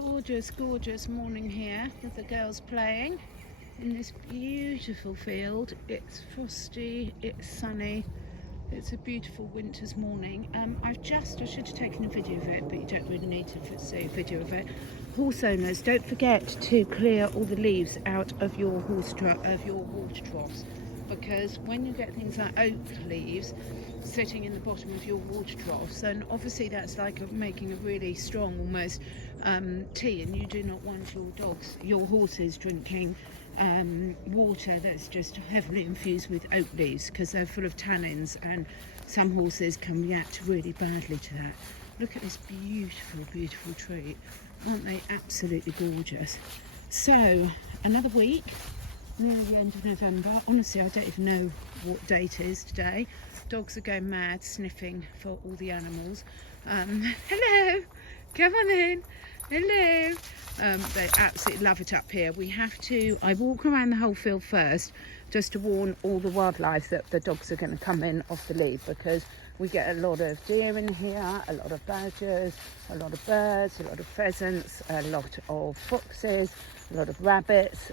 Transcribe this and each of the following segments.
Gorgeous, gorgeous morning here with the girls playing in this beautiful field. It's frosty, it's sunny, it's a beautiful winter's morning. I should have taken a video of it, but you don't really need to see a video of it. Horse owners, don't forget to clear all the leaves out of your water troughs, because when you get things like oak leaves sitting in the bottom of your water troughs, then obviously that's like making a really strong almost tea, and you do not want your horses drinking water that's just heavily infused with oak leaves, because they're full of tannins and some horses can react really badly to that. Look at this beautiful, beautiful tree. Aren't they absolutely gorgeous? So another week, nearly the end of November. Honestly, I don't even know what date it is today. Dogs are going mad sniffing for all the animals. Hello, come on in. Hello. They absolutely love it up here. I walk around the whole field first just to warn all the wildlife that the dogs are going to come in off the lead, because we get a lot of deer in here, a lot of badgers, a lot of birds, a lot of pheasants, a lot of foxes, a lot of rabbits.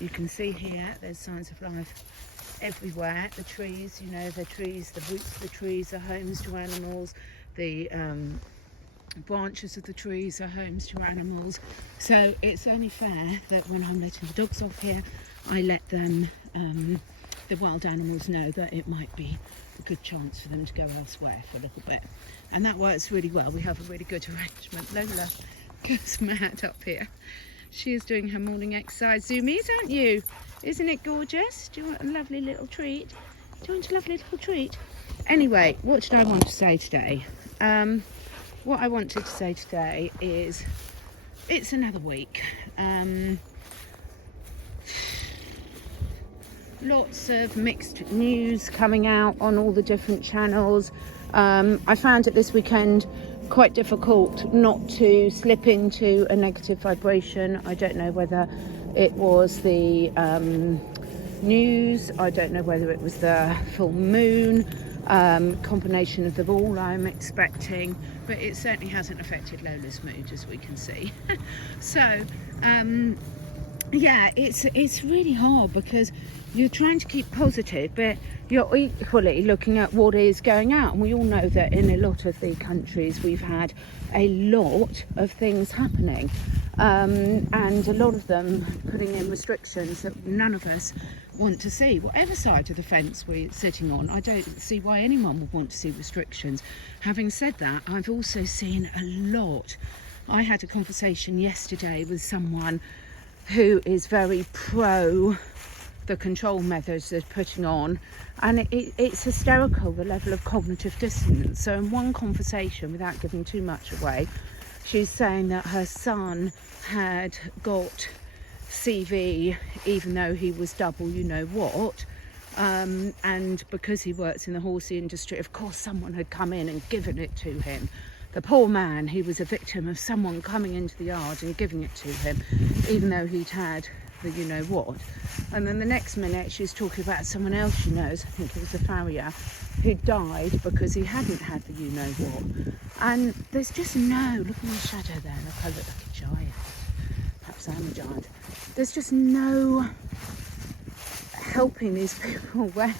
You can see here there's signs of life everywhere. The trees, the roots of the trees are homes to animals. The branches of the trees are homes to animals. So it's only fair that when I'm letting the dogs off here, I let them, the wild animals, know that it might be a good chance for them to go elsewhere for a little bit. And that works really well. We have a really good arrangement. Lola goes mad up here. She is doing her morning exercise zoomies, aren't you? Isn't it gorgeous? Do you want a lovely little treat? Anyway, what did I want to say today? What I wanted to say today is it's another week. Lots of mixed news coming out on all the different channels. I found it this weekend quite difficult not to slip into a negative vibration. I don't know whether it was the news, I don't know whether it was the full moon, combination of them all I'm expecting, but it certainly hasn't affected Lola's mood, as we can see. So yeah, it's really hard, because you're trying to keep positive, but you're equally looking at what is going out. And we all know that in a lot of the countries we've had a lot of things happening, and a lot of them putting in restrictions that none of us want to see. Whatever side of the fence we're sitting on, I don't see why anyone would want to see restrictions. Having said that, I've also seen a lot. I had a conversation yesterday with someone who is very pro the control measures they're putting on, and it's hysterical, the level of cognitive dissonance. So in one conversation, without giving too much away, she's saying that her son had got CV even though he was double what, and because he works in the horse industry, of course someone had come in and given it to him. The poor man, he was a victim of someone coming into the yard and giving it to him, even though he'd had the what. And then the next minute she's talking about someone else she knows, I think it was a farrier, who died because he hadn't had the what. And there's just no, look at my shadow there, look, I look like a giant. Perhaps I'm a giant. There's just no helping these people where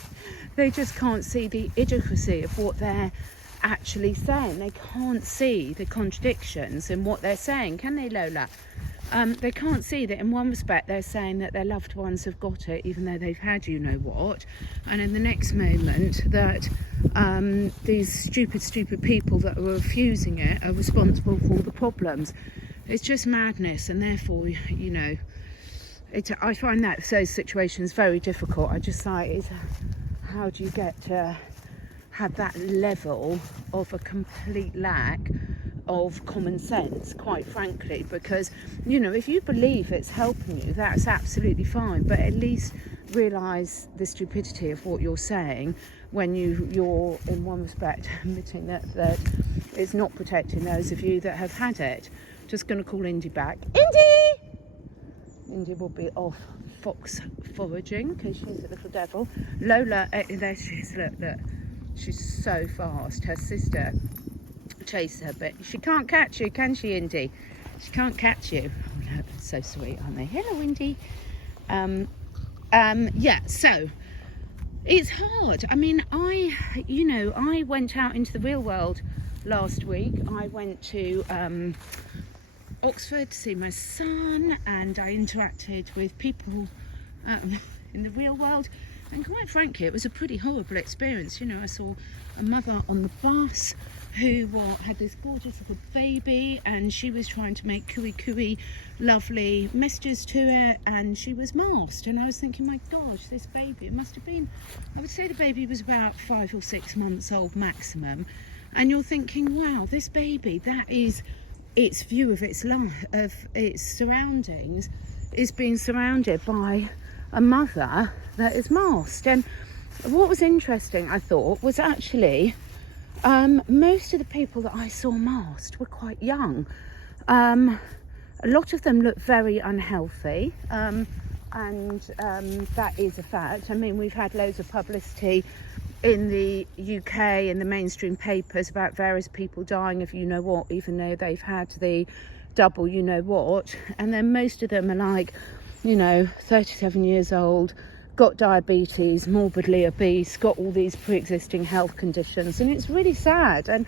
they just can't see the idiocy of what they're actually saying. They can't see the contradictions in what they're saying, can they, Lola? They can't see that in one respect they're saying that their loved ones have got it even though they've had what, and in the next moment that these stupid people that are refusing it are responsible for all the problems. It's just madness, and therefore I find that those situations very difficult. I just like, how do you get to have that level of a complete lack of common sense, quite frankly? Because if you believe it's helping you, that's absolutely fine, but at least realise the stupidity of what you're saying when you're in one respect admitting that it's not protecting those of you that have had it. Just going to call Indy back. Indy will be off fox foraging because she's a little devil. Lola, there she is, look, she's so fast. Her sister chase her, but she can't catch you, can she, Indy? She can't catch you. Oh no, so sweet, aren't they? Hello, Windy. Yeah, so it's hard. I mean, I went out into the real world last week. I went to Oxford to see my son, and I interacted with people in the real world, and quite frankly it was a pretty horrible experience. I saw a mother on the bus who had this gorgeous little baby, and she was trying to make cooey lovely messages to it, and she was masked, and I was thinking, my gosh, this baby, it must have been, I would say the baby was about 5 or 6 months old maximum, and you're thinking, wow, this baby, that is its view of its life, of its surroundings, is being surrounded by a mother that is masked. And what was interesting, I thought, was actually most of the people that I saw masked were quite young. A lot of them looked very unhealthy, and that is a fact. I mean, we've had loads of publicity in the UK in the mainstream papers about various people dying of you-know-what, even though they've had the double you-know-what, and then most of them are like, 37 years old, got diabetes, morbidly obese, got all these pre-existing health conditions, and it's really sad. And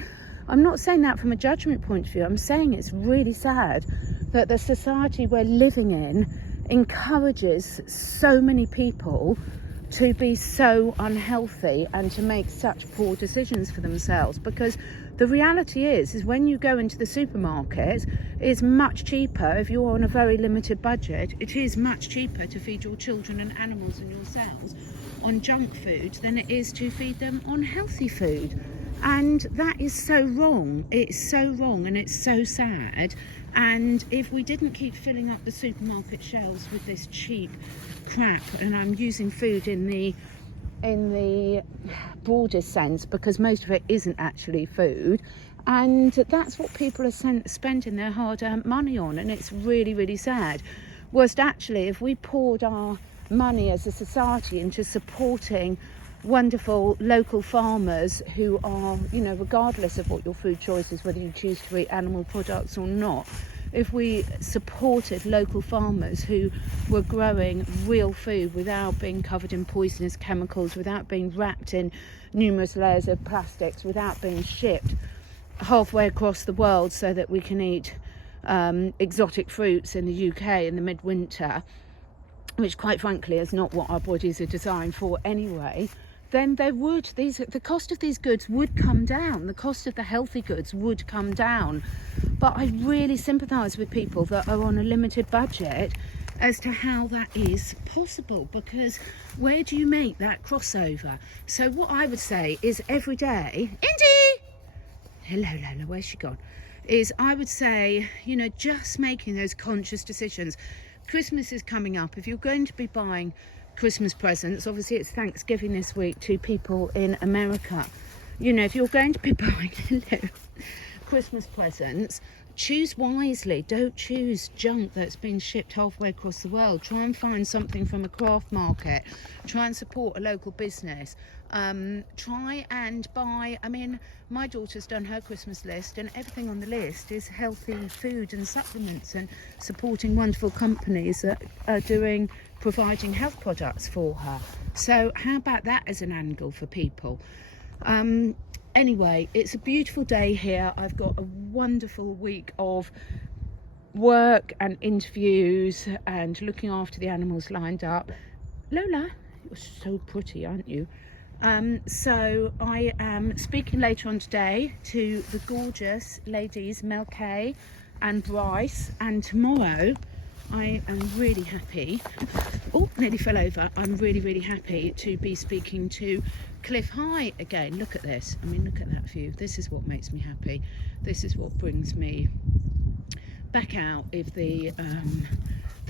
I'm not saying that from a judgment point of view. I'm saying it's really sad that the society we're living in encourages so many people to be so unhealthy and to make such poor decisions for themselves, because the reality is when you go into the supermarket, it's much cheaper. If you're on a very limited budget, it is much cheaper to feed your children and animals and yourselves on junk food than it is to feed them on healthy food. And that is so wrong. It's so wrong, and it's so sad. And if we didn't keep filling up the supermarket shelves with this cheap crap, and I'm using food in the broadest sense because most of it isn't actually food, and that's what people are spending their hard-earned money on, and it's really, really sad. Whilst actually, if we poured our money as a society into supporting wonderful local farmers who are, regardless of what your food choice is, whether you choose to eat animal products or not, if we supported local farmers who were growing real food without being covered in poisonous chemicals, without being wrapped in numerous layers of plastics, without being shipped halfway across the world so that we can eat exotic fruits in the UK in the midwinter, which quite frankly is not what our bodies are designed for anyway, then the cost of these goods would come down. The cost of the healthy goods would come down. But I really sympathise with people that are on a limited budget as to how that is possible, because where do you make that crossover? So what I would say is every day, Indy! Hello, Lola, where's she gone? Is I would say, just making those conscious decisions. Christmas is coming up. If you're going to be buying Christmas presents, obviously it's Thanksgiving this week to people in America. If you're going to be buying Christmas presents, choose wisely. Don't choose junk that's been shipped halfway across the world. Try and find something from a craft market. Try and support a local business. Try and buy, my daughter's done her Christmas list, and everything on the list is healthy food and supplements, and supporting wonderful companies that are providing health products for her. So how about that as an angle for people? Anyway, it's a beautiful day here. I've got a wonderful week of work and interviews and looking after the animals lined up. Lola, you're so pretty, aren't you? So I am speaking later on today to the gorgeous ladies Mel Kay and Bryce, and tomorrow I am really happy, nearly fell over, I'm really, really happy to be speaking to Cliff High again. Look at this, look at that view. This is what makes me happy. This is what brings me back out of the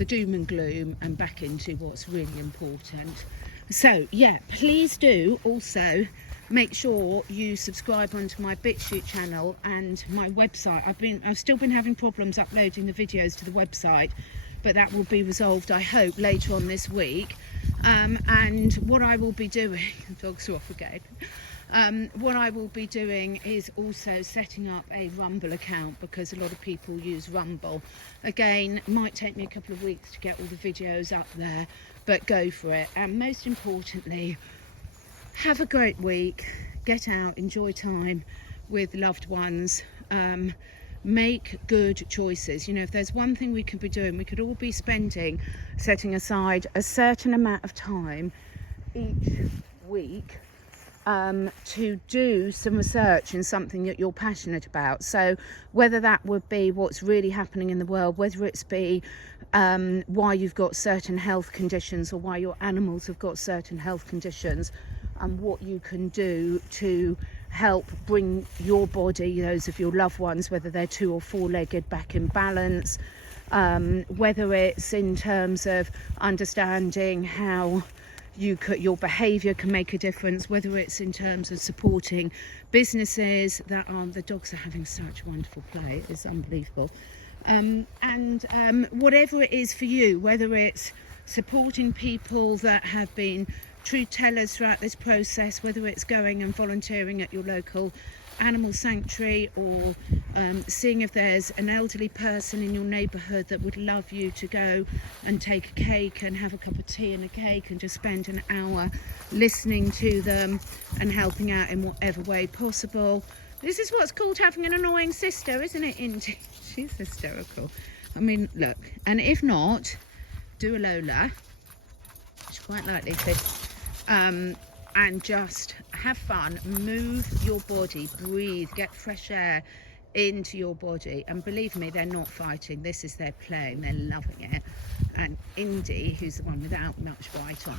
doom and gloom and back into what's really important. So yeah, please do also make sure you subscribe onto my BitChute channel and my website. I've still been having problems uploading the videos to the website, but that will be resolved, I hope, later on this week. And what I will be doing, the dogs are off again. What I will be doing is also setting up a Rumble account, because a lot of people use Rumble. Again, it might take me a couple of weeks to get all the videos up there, but go for it. And most importantly, have a great week. Get out, enjoy time with loved ones. Make good choices. You know, if there's one thing we could be doing, we could all be setting aside a certain amount of time each week to do some research in something that you're passionate about. So whether that would be what's really happening in the world, whether it's be why you've got certain health conditions, or why your animals have got certain health conditions, and what you can do to help bring your body, those of your loved ones, whether they're 2 or 4-legged, back in balance, whether it's in terms of understanding how your behaviour can make a difference, whether it's in terms of supporting businesses that are, the dogs are having such wonderful play, it's unbelievable, and whatever it is for you, whether it's supporting people that have been truth tellers throughout this process, whether it's going and volunteering at your local animal sanctuary, or seeing if there's an elderly person in your neighbourhood that would love you to go and take a cake and have a cup of tea and a cake and just spend an hour listening to them and helping out in whatever way possible. This is what's called having an annoying sister, isn't it, Indy? She's hysterical. I mean, look, and if not, do a Lola. She's quite likely to. And just have fun, move your body, breathe, get fresh air into your body. And believe me, they're not fighting. This is their play and they're loving it. And Indy, who's the one without much white on,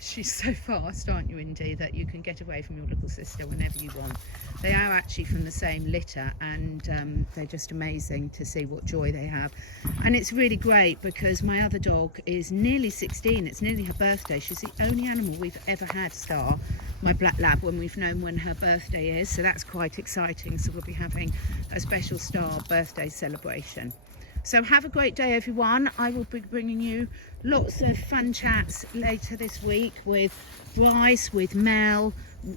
she's so fast, aren't you, Indy, that you can get away from your little sister whenever you want. They are actually from the same litter, and they're just amazing to see what joy they have. And it's really great because my other dog is nearly 16. It's nearly her birthday. She's the only animal we've ever had, Star, my black lab, when we've known when her birthday is. So that's quite exciting. So we'll be having a special Star birthday celebration. So have a great day, everyone. I will be bringing you lots of fun chats later this week with Bryce, with Mel,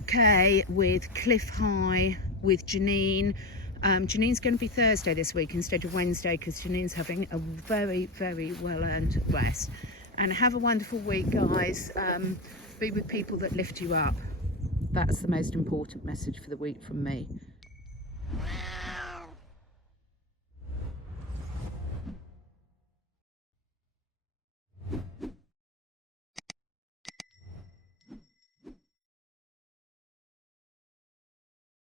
Kay, with Cliff High, with Janine. Janine's going to be Thursday this week instead of Wednesday, because Janine's having a very, very well-earned rest. And have a wonderful week, guys. Be with people that lift you up. That's the most important message for the week from me.